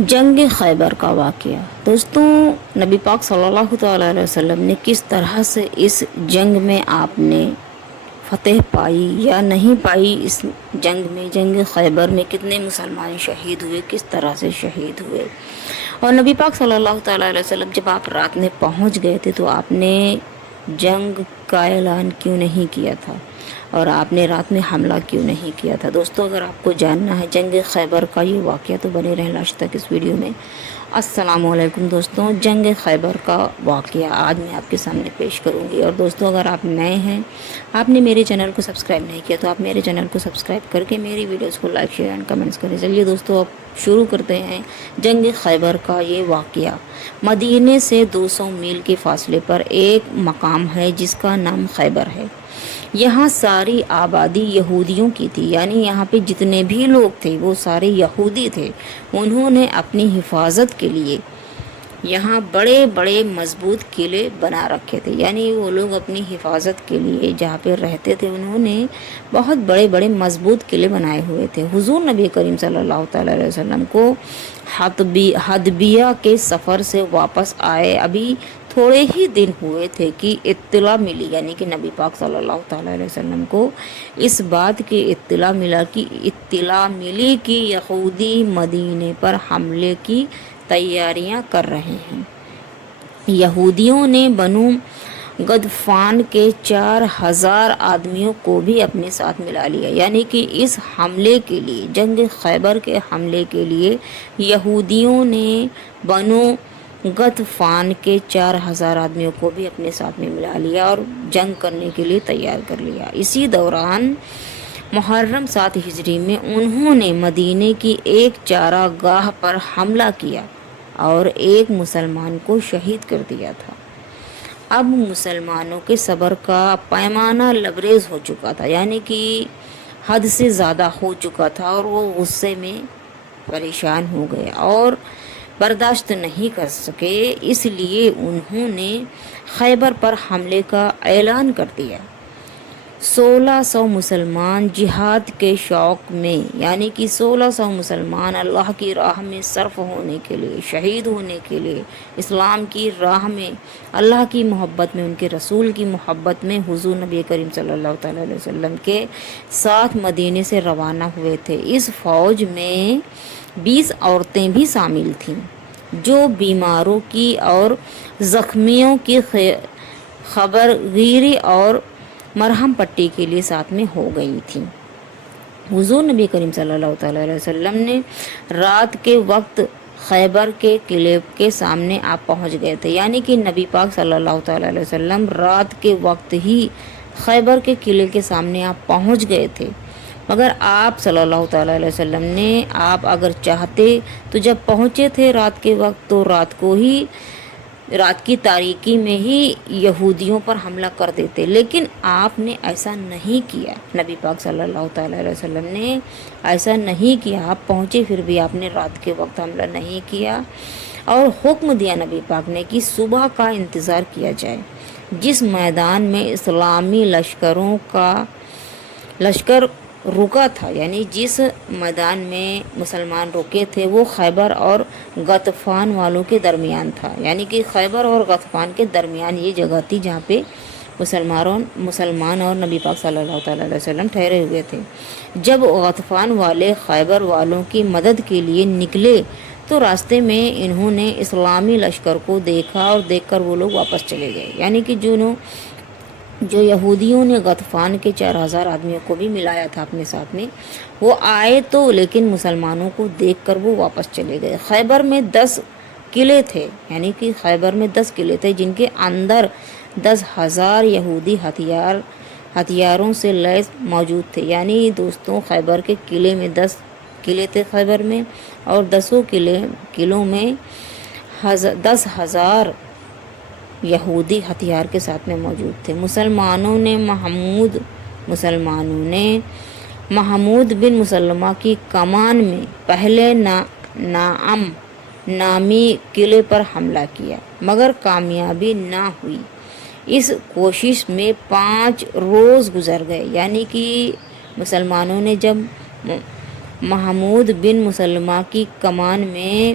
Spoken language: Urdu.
جنگ خیبر کا واقعہ دوستوں، نبی پاک صلی اللہ تعالیٰ علیہ وسلم نے کس طرح سے اس جنگ میں آپ نے فتح پائی یا نہیں پائی، اس جنگ میں، جنگ خیبر میں کتنے مسلمان شہید ہوئے، کس طرح سے شہید ہوئے، اور نبی پاک صلی اللہ تعالیٰ علیہ وسلم جب آپ رات میں پہنچ گئے تھے تو آپ نے جنگ کا اعلان کیوں نہیں کیا تھا اور آپ نے رات میں حملہ کیوں نہیں کیا تھا۔ دوستو، اگر آپ کو جاننا ہے جنگ خیبر کا یہ واقعہ تو بنے رہیں لاسٹ تک اس ویڈیو میں۔ السلام علیکم دوستوں، جنگ خیبر کا واقعہ آج میں آپ کے سامنے پیش کروں گی۔ اور دوستو، اگر آپ نئے ہیں، آپ نے میرے چینل کو سبسکرائب نہیں کیا تو آپ میرے چینل کو سبسکرائب کر کے میری ویڈیوز کو لائک، شیئر اینڈ کمنٹس کریں۔ چلیے دوستو، اب شروع کرتے ہیں جنگ خیبر کا یہ واقعہ۔ مدینے سے 200 میل کے فاصلے پر ایک مقام ہے جس کا نام خیبر ہے۔ یہاں ساری آبادی یہودیوں کی تھی، یعنی یہاں پہ جتنے بھی لوگ تھے وہ سارے یہودی تھے۔ انہوں نے اپنی حفاظت کے لیے یہاں بڑے بڑے مضبوط قلعے بنا رکھے تھے، یعنی وہ لوگ اپنی حفاظت کے لیے جہاں پہ رہتے تھے انہوں نے بہت بڑے بڑے مضبوط قلعے بنائے ہوئے تھے۔ حضور نبی کریم صلی اللہ تعالیٰ علیہ وسلم کو حدیبیہ کے سفر سے واپس آئے ابھی تھوڑے ہی دن ہوئے تھے کہ اطلاع ملی، یعنی کہ نبی پاک صلی اللہ تعالیٰ علیہ وسلم کو اس بات کی اطلاع ملی کہ یہودی مدینے پر حملے کی تیاریاں کر رہے ہیں۔ یہودیوں نے بنو غطفان کے 4000 آدمیوں کو بھی اپنے ساتھ ملا لیا، یعنی کہ اس حملے کے لیے، جنگ خیبر کے حملے کے لیے یہودیوں نے بنو غطفان کے 4000 آدمیوں کو بھی اپنے ساتھ میں ملا لیا اور جنگ کرنے کے لیے تیار کر لیا۔ اسی دوران محرم 7 ہجری میں انہوں نے مدینے کی ایک چارہ گاہ پر حملہ کیا اور ایک مسلمان کو شہید کر دیا تھا۔ اب مسلمانوں کے صبر کا پیمانہ لبریز ہو چکا تھا، یعنی کہ حد سے زیادہ ہو چکا تھا اور وہ غصے میں پریشان ہو گئے اور برداشت نہیں کر سکے، اس لیے انہوں نے خیبر پر حملے کا اعلان کر دیا۔ 1600 مسلمان جہاد کے شوق میں، یعنی کہ 1600 مسلمان اللہ کی راہ میں صرف ہونے کے لیے، شہید ہونے کے لیے، اسلام کی راہ میں، اللہ کی محبت میں، ان کے رسول کی محبت میں حضور نبی کریم صلی اللہ تعالیٰ علیہ وسلم کے ساتھ مدینے سے روانہ ہوئے تھے۔ اس فوج میں 20 عورتیں بھی شامل تھیں جو بیماروں کی اور زخمیوں کی خبر گیری اور مرہم پٹی کے لیے ساتھ میں ہو گئی تھی۔ حضور نبی کریم صلی اللہ تعالیٰ علیہ وسلم نے رات کے وقت خیبر کے قلعے کے سامنے آپ پہنچ گئے تھے، یعنی کہ نبی پاک صلی اللہ تعالیٰ علیہ وسلم رات کے وقت ہی خیبر کے قلعے کے سامنے آپ پہنچ گئے تھے، مگر آپ صلی اللہ تعالیٰ علیہ وسلم نے، آپ اگر چاہتے تو جب پہنچے تھے رات کے وقت تو رات کی تاریکی میں ہی یہودیوں پر حملہ کر دیتے، لیکن آپ نے ایسا نہیں کیا۔ نبی پاک صلی اللہ تعالیٰ علیہ وسلم نے ایسا نہیں کیا، آپ پہنچے پھر بھی آپ نے رات کے وقت حملہ نہیں کیا اور حکم دیا نبی پاک نے کہ صبح کا انتظار کیا جائے۔ جس میدان میں اسلامی لشکر رکا تھا، یعنی جس میدان میں مسلمان رکے تھے وہ خیبر اور غطفان والوں کے درمیان تھا، یعنی کہ خیبر اور غطفان کے درمیان یہ جگہ تھی جہاں پہ مسلمان اور نبی پاک صلی اللہ تعالیٰ علیہ وسلم ٹھہرے ہوئے تھے۔ جب غطفان والے خیبر والوں کی مدد کے لیے نکلے تو راستے میں انہوں نے اسلامی لشکر کو دیکھا اور دیکھ کر وہ لوگ واپس چلے گئے، یعنی کہ جو یہودیوں نے غطفان کے 4000 آدمیوں کو بھی ملایا تھا اپنے ساتھ میں، وہ آئے تو لیکن مسلمانوں کو دیکھ کر وہ واپس چلے گئے۔ خیبر میں 10 قلعے تھے، یعنی کہ خیبر میں 10 قلعے تھے جن کے اندر 10,000 یہودی ہتھیاروں سے لیس موجود تھے، یعنی دوستوں خیبر کے قلعے میں 10 قلعے تھے خیبر میں، اور 10 قلعوں میں 10,000 یہودی ہتھیار کے ساتھ میں موجود تھے۔ مسلمانوں نے محمود بن مسلمہ کی کمان میں پہلے نعم نامی قلعے پر حملہ کیا مگر کامیابی نہ ہوئی۔ اس کوشش میں 5 روز گزر گئے، یعنی کہ مسلمانوں نے جب محمود بن مسلمہ کی کمان میں